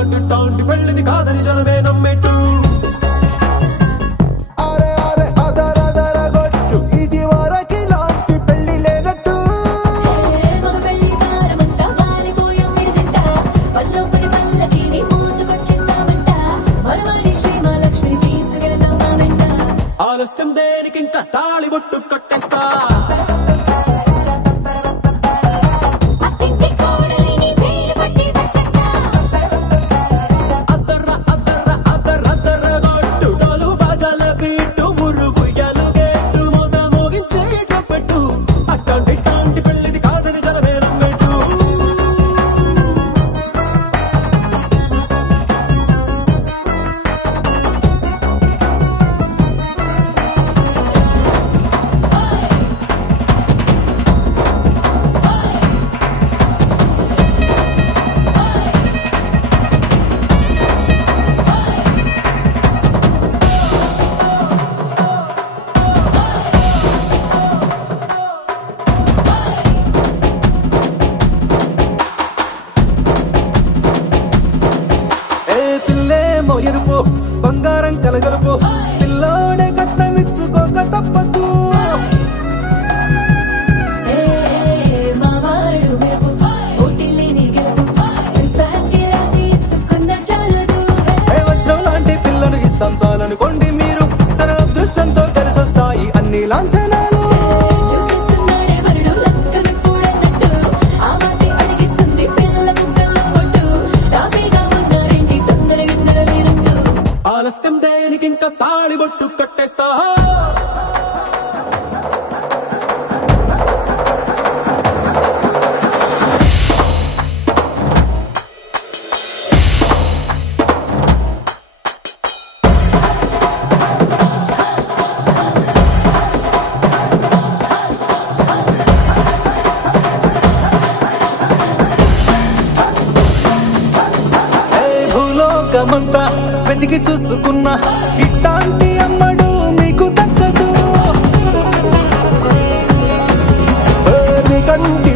అట్టాంటి పెళ్ళిది కాదని జనమే నమ్మేట్టు అరే అరే అదర గొట్టు ఇది వరకి లాంటి పెళ్లి లేనట్టు మగ పెళ్లి వారమంతా వాలిపోయాం విడిదింట పల్లోపని పల్లకిని మోసుకొచ్చేస్తామంట మరవాడి శ్రీమహాలక్ష్మిని తీసుకెళ్దాం మా వెంట ఆలస్యం దేనికింకా తాళిబొట్టు కట్టేస్తా ఎరుపు బంగారం కలగలుపు పిల్లోడే కట్నమిచ్చుకోక తప్పదు వజ్రం లాంటి పిల్లను ఇస్తాం చాలనుకోండి మీరు తన అదృష్టంతో కలిసొస్తాయి అన్ని లాంఛనాలు ఆలస్యం దేనికింకా తాళిబొట్టు కట్టేస్తా భూలోకమంతా వెతికి చూసుకున్నా ఇట్టాంటి అమ్మడు మీకు దక్కదు కంటి